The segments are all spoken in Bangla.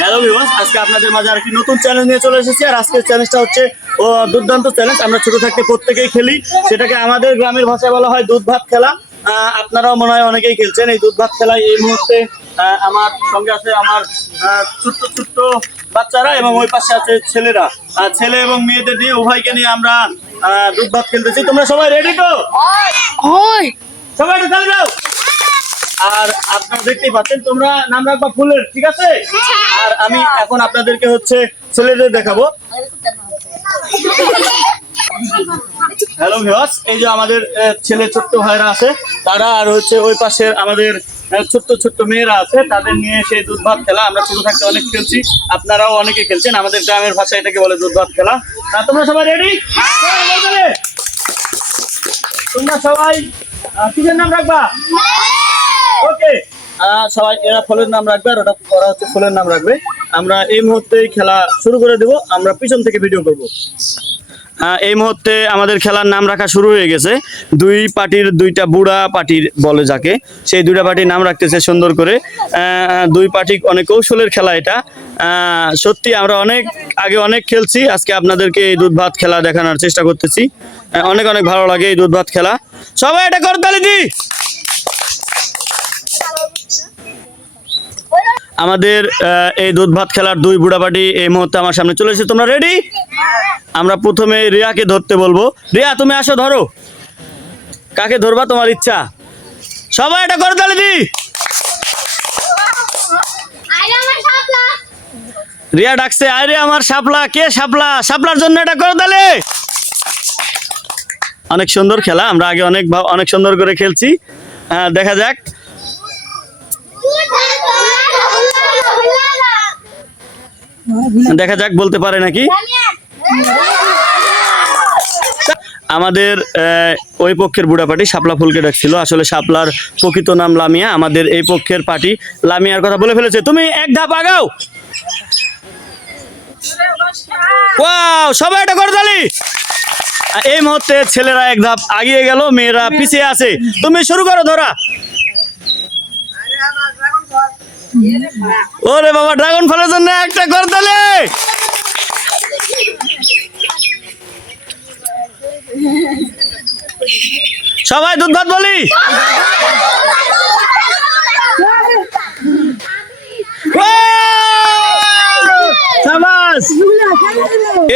হ্যালো ভিউয়ার্স আজকে আপনাদের মাঝে আরেকটি নতুন চ্যালেঞ্জ নিয়ে চলে এসেছি আর আজকের চ্যালেঞ্জটা হচ্ছে ও দুর্দান্ত চ্যালেঞ্জ আমরা ছোট থাকতে প্রত্যেকেই খেলি সেটাকে আমাদের গ্রামের ভাষায় বলা হয় দুধ ভাত খেলা। আপনারাও মনে হয় অনেকেই খেলছেন এই দুধ ভাত খেলায়। এই মুহূর্তে আমার সঙ্গে আছে আমার ছোট্ট ছোট্ট বাচ্চারা এবং ওই পাশে আছে ছেলেরা। আর ছেলে এবং মেয়েদের নিয়ে উভয়কে নিয়ে আমরা দুধ ভাত খেলতেছি। তোমরা সবাই রেডি তো? সবাই দাও। আর আপনারা দেখতেই পাচ্ছেন, তোমরা নাম রাখবা ফুলের, ঠিক আছে? আর আমি এখন আপনাদেরকে হচ্ছে ছেলেদের দেখাবো। হ্যালো ভিওস এই যে আমাদের ছেলে ছোট্ট ভাইরা আছে, তারা আর হচ্ছে ওই পাশের আমাদের ছোট্ট ছোট্ট মেয়েরা আছে, তাদের নিয়ে সেই দুধ ভাত খেলা, আমরা ছোট থাকতে অনেক খেলছি, আপনারাও অনেকে খেলছেন, আমাদের গ্রামের ভাষায় এটাকে বলে দুধ ভাত খেলা। তা তোমরা সবাই রেডি তোমরা সবাই কিসের নাম রাখবা? সবাই এরা ফলের নাম রাখবে আর ওটা ওরা হচ্ছে ফুলের নাম রাখবে। আমরা এই মুহূর্তেই খেলা শুরু করে দেব। আমরা পিছন থেকে ভিডিও করব। আহ, এই মুহূর্তে আমাদের খেলার নাম রাখা শুরু হয়ে গেছে। দুই পার্টির দুইটা বুড়া পার্টির বলে যাকে। সেই দুইটা পার্টির নাম রাখতেছে সুন্দর করে। দুই পার্টি অনেক কৌশলের খেলা এটা। সত্যি আমরা অনেক আগে অনেক খেলছি। আজকে আপনাদেরকে এই দুধ ভাত খেলা দেখানোর চেষ্টা করতেছি। অনেক অনেক ভালো লাগে এই দুধ ভাত খেলা। সবাই এটা করতালি দি! আমাদের এই দুধ ভাত খেলার দুই বুড়া পার্টি এই মুহূর্তে আমার সামনে চলে এসেছে। তোমরা রেডি আমরা প্রথমে রিয়াকে ধরতে বলব। রিয়া তুমি আসো ধরো। কাকে ধরবা? তোমার ইচ্ছা। সবাই এটা করে তাহলে দি। রিয়া ডাকছে আরে আমার সাপলা কে শাপলা? সাপলার জন্য এটা করে তাহলে অনেক সুন্দর খেলা আমরা আগে অনেক অনেক সুন্দর করে খেলছি। দেখা যাক। দেখা যাক, বলতে পারে নাকি? আমাদের ওই পক্ষের বুড়া পার্টি শাপলা ফুলকে ডাকছিল। আসলে শাপলার প্রকৃত নাম লামিয়া, আমাদের এই পক্ষের পার্টি লামিয়ার কথা বলে ফেলেছে। তুমি এক ধাপ আগাও। সবাই এটা করে তালি। এই মুহূর্তে ছেলেরা এক ধাপ আগিয়ে গেল, মেয়েরা পিছিয়ে আছে। তুমি শুরু করো ধরা। ওরে বাবা ড্রাগন ফলের জন্য একটা করতালে সবাই দুধ ভাত বলি?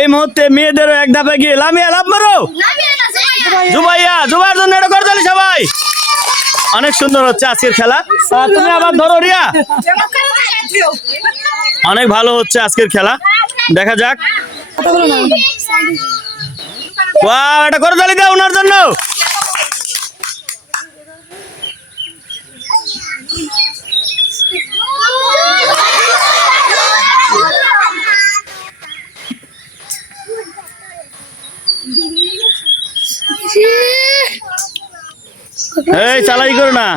এই মুহূর্তে মেয়েদেরও এক ধাপে গিয়ে লামিয়া লাভ মারো। জুবাইয়া জুবাইয়ের জন্য এটা করতালি সবাই। অনেক সুন্দর হচ্ছে আজকের খেলা। তুমি আবার ধরো রিয়া। অনেক ভালো হচ্ছে আজকের খেলা। দেখা যাক। এটা করে তালি দাও ওনার জন্য। এই চালাই করো না।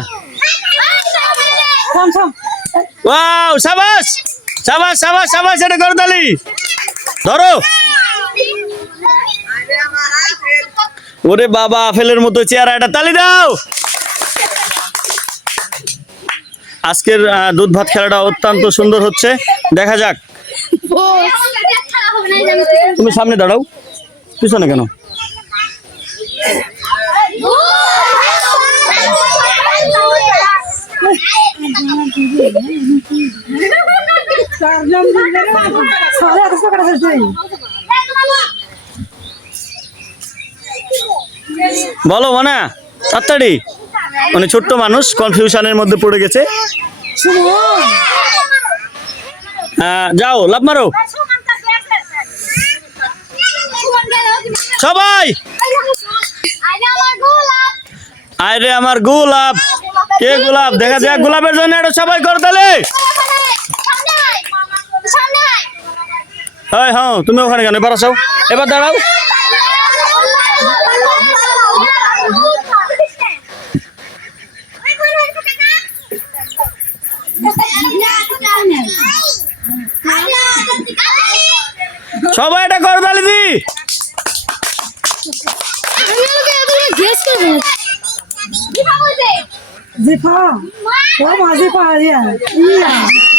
ওয়াও সাবাস! সাবাস সাবাস সাবাস এটা করে তালি। ধরো। ওরে বাবা আপেলের মতো চেহারা এটা তালি দাও। আজকের দুধ ভাত খেলাটা অত্যন্ত সুন্দর হচ্ছে। দেখা যাক। তুমি সামনে দাঁড়াও। পিছনে কেন? বলো মানা তাড়াতাড়ি। মানে ছোট্ট মানুষ কনফিউশনের মধ্যে পড়ে গেছে। আহ, যাও লাভ মারো। সবাই! আরে আমার গোলাপ। কে গোলাপ? দেখা যাক গোলাপের জন্য এটা সবাই কর তাহলে। হ্যাঁ হ্যাঁ তুমি ওখানে কেন? এবার আসো। এবার দাঁড়াও। সবাই এটা কর তাহলে দি। জিফা Zipa. Vamos, Zipa, ali. Ia.